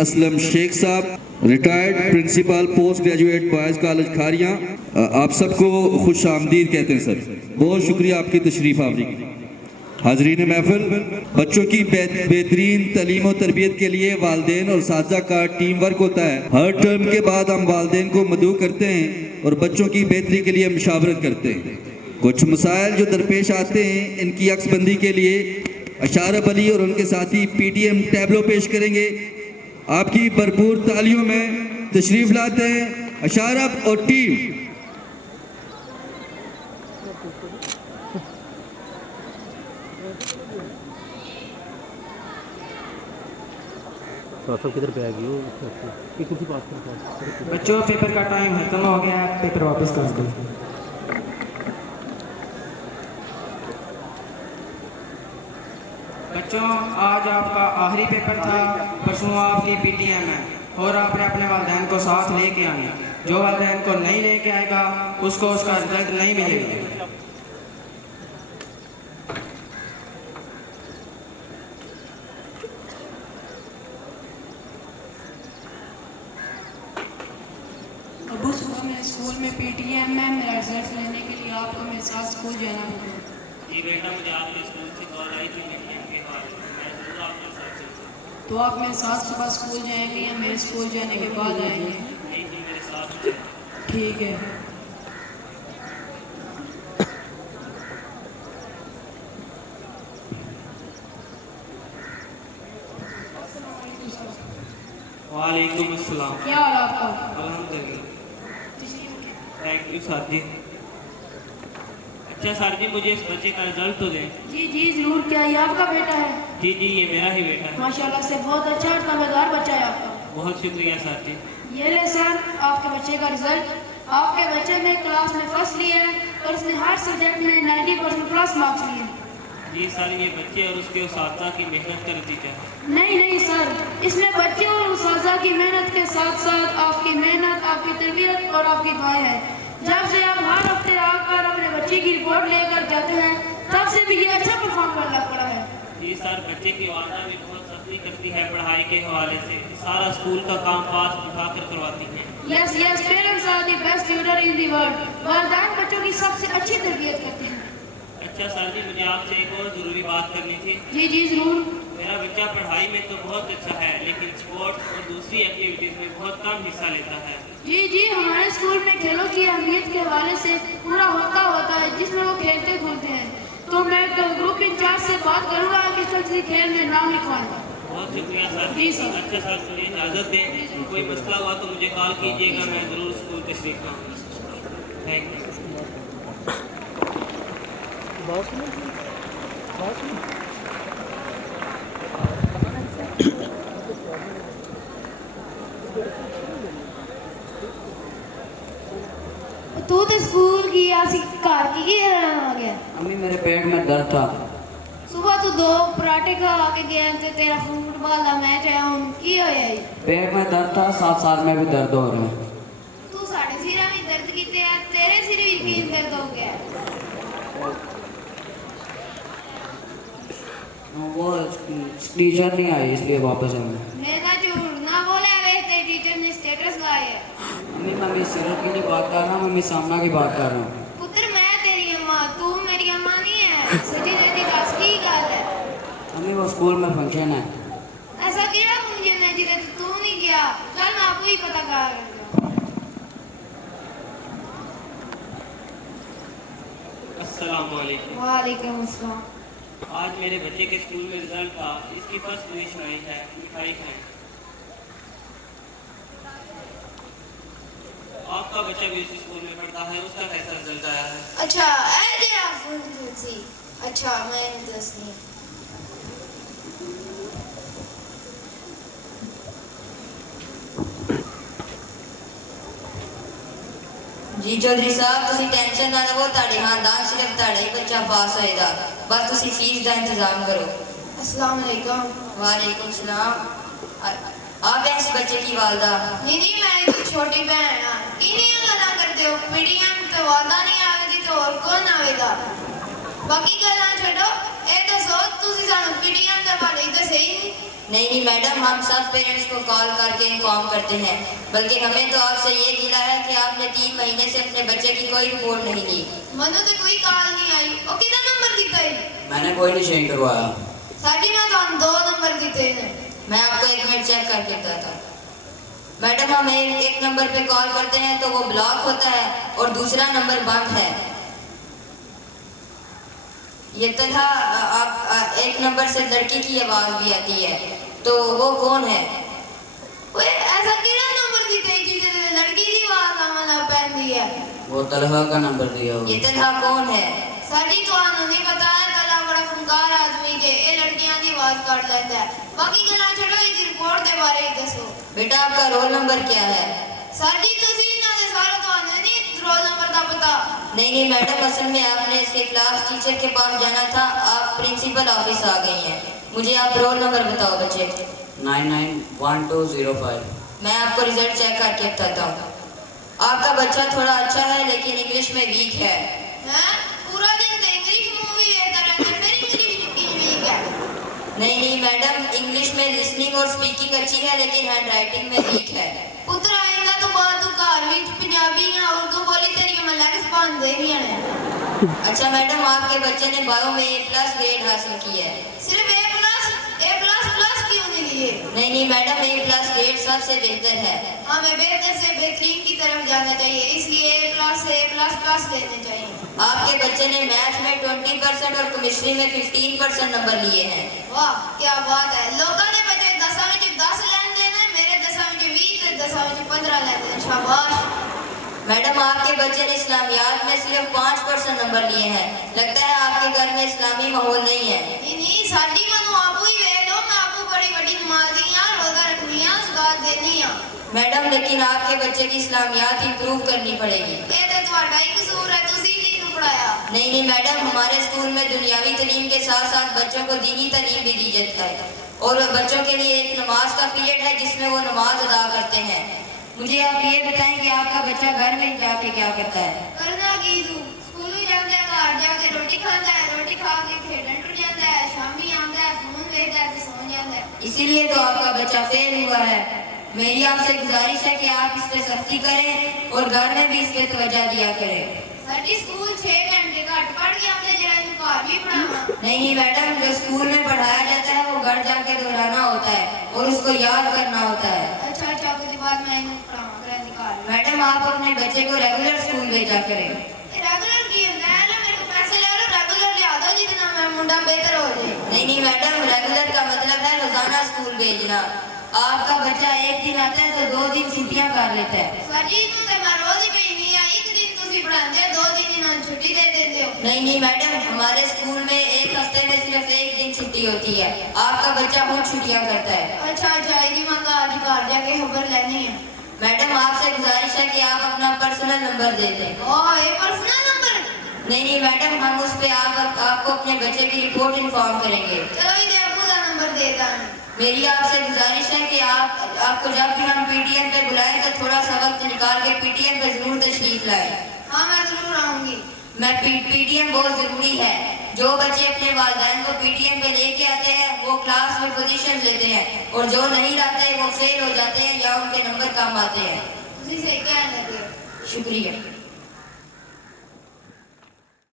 Aslam Shaikh Sahab, retired principal post graduate boys college Kharian, आप सबको खुश आमदीद कहते हैं सर। बहुत शुक्रिया आपकी तशरीफ़ आवरी की। हाजरीन महफिल, बच्चों की बेहतरीन तालीम और तरबियत के लिए वालिदैन और साथी का टीम वर्क होता है। हर टर्म के बाद हम वालिदैन को मदऊ करते हैं और बच्चों की बेहतरी के लिए मशावरत करते हैं। कुछ मसाइल जो दरपेश आते हैं, इनकी अक्सबंदी के लिए अशारफ अली और उनके साथी PTM टैबलो पेश करेंगे। आपकी भरपूर तालियों में तशरीफ लाते हैं अशारफ और टीम। किधर पे आ गई वो कुर्सी पास कर। बच्चों, पेपर का टाइम खत्म हो गया, पेपर वापस कर दो। बच्चों, आज आपका आखिरी पेपर था, परसों आपकी PTM है और आपने अपने वालिदैन को साथ लेके आना। जो वालिदैन को नहीं लेके आएगा उसको उसका रिजल्ट नहीं मिलेगा। अबू, सुबह मेरे स्कूल में PTM है, मेरा रिजल्ट लेने के लिए आपको मेरे साथ स्कूल जाना होगा। जी बेटा, मुझे आपके स्कूल से कॉल आई थी PTM के बारे में, मैं जरूर आपके साथ चलूँगा। तो आप मेरे साथ सुबह स्कूल जाएंगे या मेरे स्कूल जाने के बाद आएंगे? नहीं जी, मेरे साथ चलें। ठीक है। वालेकुम अस्सलाम। क्या हाल आपका? अल्हम्दुलिल्लाह। थैंक यू सर जी। अच्छा सर जी, मुझे इस बच्चे का रिजल्ट तो दें। जी जी जरूर। क्या ये आपका बेटा है? जी जी, ये मेरा ही बेटा है। माशाल्लाह से बहुत अच्छा और समझदार बच्चा है आपका। बहुत शुक्रिया सर जी। ये ले सर आपके बच्चे का रिजल्ट। आपके बच्चे ने क्लास में फर्स्ट लिया है और उसने हर सब्जेक्ट में 90% प्लस मार्क्स लिए। जी सर, ये बच्चे और उसके उस्ताद की मेहनत का नतीजा है। नहीं नहीं सर, इसमें बच्चे और उस्ताद की मेहनत के साथ साथ आपकी मेहनत, आपकी तरबियत और आपकी दुआएं है। जब से आप हर हफ्ते आकर अपने बच्चे की रिपोर्ट लेकर जाते हैं, तब से भी ये अच्छा परफॉर्म कर लग पड़ा है। जी सर, बच्चे की वालदा भी बहुत सख्ती करती है पढ़ाई के हवाले से, सारा स्कूल का काम पास उठाकर करवाती है। Yes yes, parents are the best tutor in the world. वालिदैन बच्चों की सबसे अच्छी तरबियत करते हैं। अच्छा सर जी, मुझे आपसे एक और ज़रूरी बात करनी थी। जी जी जरूर। मेरा बच्चा पढ़ाई में तो बहुत अच्छा है, लेकिन स्पोर्ट्स और दूसरी एक्टिविटीज़ में बहुत कम हिस्सा लेता है। जी जी, हमारे स्कूल में खेलों की अहमियत के हवाले से पूरा होता है जिसमें वो खेलते कूदते हैं। तो मैं ग्रुप इंचार्ज से बात करूँगा कि किसी खेल में नाम लिखवाएं। बहुत शुक्रिया सर जी सर। अच्छा सर, मुझे इजाज़त दें। कोई मसला हुआ तो मुझे कॉल कीजिएगा, मैं ज़रूर स्कूल तशरीफ लाऊंगा। Thank you. तू तो स्कूल की आसी कार की आ गया। अम्मी, मेरे पेट में दर्द था। सुबह तू 2 पराठे खा के गया ते तेरा फुटबॉल का मैच है, हुन की होया है? पेट में दर्द था, 7 साल में भी दर्द हो रहे हैं। तू साढ़े सिरा भी दर्द कीते है, तेरे सिर भी की दर्द हो गया? वो टीचर नहीं आई इसलिए वापस आए। मेरा झूठ ना बोले, वे तेरे टीचर ने स्टेटस लगाया है। अम्मी, मैं मिस सीरत की नहीं बात कर रहा हूँ, मैं मिस सामना की बात कर रहा हूँ। पुत्र, मैं तेरी अम्मा, तू मेरी अम्मा नहीं है। सच्ची सच्ची दस की गल है। अम्मी, वो स्कूल में फंक्शन है। ऐसा केड़ा फंक्शन है जिसे तू नहीं गया? चल मैं आपको ही पता कर। अस्सलाम वालेकुम। वालेकुम अस्सलाम। आज मेरे बच्चे के स्कूल में रिजल्ट था, इसकी फर्स्ट पोजीशन आई है। मिठाई खाएं। आपका बच्चा भी इस स्कूल में पढ़ता है, उसका कैसा रिजल्ट आया है? अच्छा ऐ जे आप सी अच्छा मैंने दसनी। जी चौधरी साहब, तुसी टेंशन ना लो, ताड़े खानदान सिर्फ ताड़ा ही बच्चा पास होएगा, बस तुसी फीस का इंतजाम करो। अस्सलाम वालेकुम। वालेकुम सलाम। आप इस बच्चे की वालदा? नहीं नहीं, मैं एक छोटी बहन हाँ। किनियां गल्लां करदे हो? PTM तो वालदा नहीं आवेगी तो और कौन आवेगा? बाकी गल्लां छोड़ो, ए दसो तुसी सानू PTM दे बारे दस्से ही नहीं। नहीं मैडम, हम सब पेरेंट्स को कॉल करके इन्फॉर्म करते हैं। बल्कि हमें तो आपसे ये गिला है कि आपने 3 महीने से अपने बच्चे की कोई रिपोर्ट नहीं ली। मनु तो कोई कॉल नहीं आई। ओ कितना नंबर दिता है? मैंने कोई नहीं चेंज करवाया। साडी में तो 2 नंबर दिते हैं। मैं आपको 1 मिनट चेक करके बताता हूँ। मैडम, हम एक नंबर पे कॉल करते हैं तो वो ब्लॉक होता है और दूसरा नंबर बंद है। ये तथा आप एक नंबर से लड़की की आवाज भी आती है, तो वो कौन है? ओए ऐसा कितना नंबर दिते है जिसे लड़की की आवाज आमना पैंदी है? वो तलहा का नंबर दिया होगा। ये तथा कौन है? साडी तो आनु नहीं पता है। तला बड़ा फुंकार आदमी के ए लड़कियां की आवाज काट लेता है। बाकी गल्ला छोड़ो, इस रिपोर्ट के बारे में दसो। बेटा, आपका रोल नंबर क्या है? साडी तुसी ना दे सारा तो आने नहीं रोल नंबर का पता। नहीं मैडम, असल में आपने इसके क्लास टीचर के पास जाना था। आप प्रिंसिपल ऑफिस आ गई हैं। मुझे आप रोल नंबर बताओ बच्चे। 991205। मैं आपको रिजल्ट चेक करके बताता हूँ। आपका बच्चा थोड़ा अच्छा है लेकिन इंग्लिश में वीक है। हैं? पूरा दिन तो इंग्लिश मूवी देखता रहता है, फिर इंग्लिश की वीक है। नहीं मैडम, इंग्लिश में लिसनिंग और स्पीकिंग अच्छी है लेकिन हैंड राइटिंग में वीक है। पुत्र आएगा तो बात तू घर विच पंजाबी या उर्दू बोली तेरी मैं लग स्पान दे रही है। अच्छा मैडम, आपके बच्चे ने बायो में A+ ग्रेड हासिल की है। सिर्फ A++ क्यों नहीं लिए? नहीं मैडम, A+ ग्रेड सबसे बेहतर है। हमें बेहतर से बेहतरीन की तरफ जाना चाहिए, इसलिए A+ से A++ लेने चाहिए। आपके बच्चे ने मैथ में 20% और केमिस्ट्री में 15% नंबर लिए हैं। वाह क्या बात है। लोगों ने बच्चे 10 में 10 लेन देना है, मेरे 10 में 20, 10 में 15 लेन देना। शाबाश। मैडम, आपके बच्चे ने इस्लामियात में सिर्फ 5% नंबर लिए हैं। लगता है आपके घर में इस्लामी माहौल नहीं है। नहीं साडी मनु आपू ही वे दो। मैं आपू बड़ी बड़ी नमाज़ी हां, रोजा रखनी हां, ज़कात देनी हां। मैडम, लेकिन आपके बच्चे की इस्लामियात इंप्रूव करनी पड़ेगी। ये तो तुम्हारा ही कसूर है, तुसी नहीं पढ़ाया। नहीं मैडम, हमारे स्कूल में दुनियावी तालीम के साथ साथ बच्चों को दीनी तालीम भी दी जाती है और बच्चों के लिए एक नमाज का पीरियड है जिसमें वो नमाज अदा करते हैं। मुझे आप ये बताएं कि आपका बच्चा घर में जाके क्या करता है? करना की तू स्कूल जाता है, घर जाके रोटी खाता है, रोटी खा के खेलने टूट जाता है, शामी आता है, फोन देखता है, फिर सो जाता है। इसीलिए तो आपका बच्चा फेल हुआ है। मेरी आपसे गुजारिश है कि आप इस पे सख्ती करें और घर में भी इस पे तवज्जो दिया करें। साडी स्कूल 6 घंटे घट पढ़ के हमने जरा घर भी पढ़ावा। नहीं मैडम, जो स्कूल में पढ़ाया जाता है वो घर जाके दोहराना होता है और उसको याद करना होता है। अच्छा कुछ बात मैं पढ़ावा करा निकाल। मैडम, आप अपने बच्चे को रेगुलर स्कूल भेजा करें। रेगुलर की होता है ना, मेरे को पैसे ले लो, रेगुलर लिया दो जितना मैं मुंडा बेहतर हो जाए। नहीं मैडम, रेगुलर का मतलब है रोजाना स्कूल भेजना। आपका बच्चा एक दिन आता है तो 2 दिन छुट्टियां कर लेता है। सर जी तो मैं रोज ही भेजनी है, एक दिन तुसी पढ़ाते हो, 2 दिन छुट्टी दे देते हो। नहीं मैडम, हमारे स्कूल में एक हफ्ते में सिर्फ 1 दिन छुट्टी होती है। आपका बच्चा खुद छुट्टियां करता है। अच्छा ये मैं घर जाके खबर लेनी है। मैडम, आपसे गुजारिश है कि आप अपना पर्सनल नंबर दे दें। ओह ये पर्सनल नंबर? नहीं मैडम, हम उस पे आपको अपने बच्चे की रिपोर्ट इन्फॉर्म करेंगे। चलो इधर आपको का नंबर देता हूं। मेरी आपसे गुजारिश है कि आपको जब भी हम पीटीएम पे बुलाएं तो थोड़ा सा वक्त निकाल के पीटीएम पे जरूर तशरीफ लाएं। हाँ मैं जरूर आऊंगी। पीटीएम बहुत जरूरी है। जो बच्चे अपने वालिदैन को पीटीएम पे लेके आते हैं वो क्लास में पोजीशन लेते हैं और जो नहीं लाते वो फेल हो जाते हैं या उनके नंबर कम आते हैं। तुसी सही कहने लगे। शुक्रिया।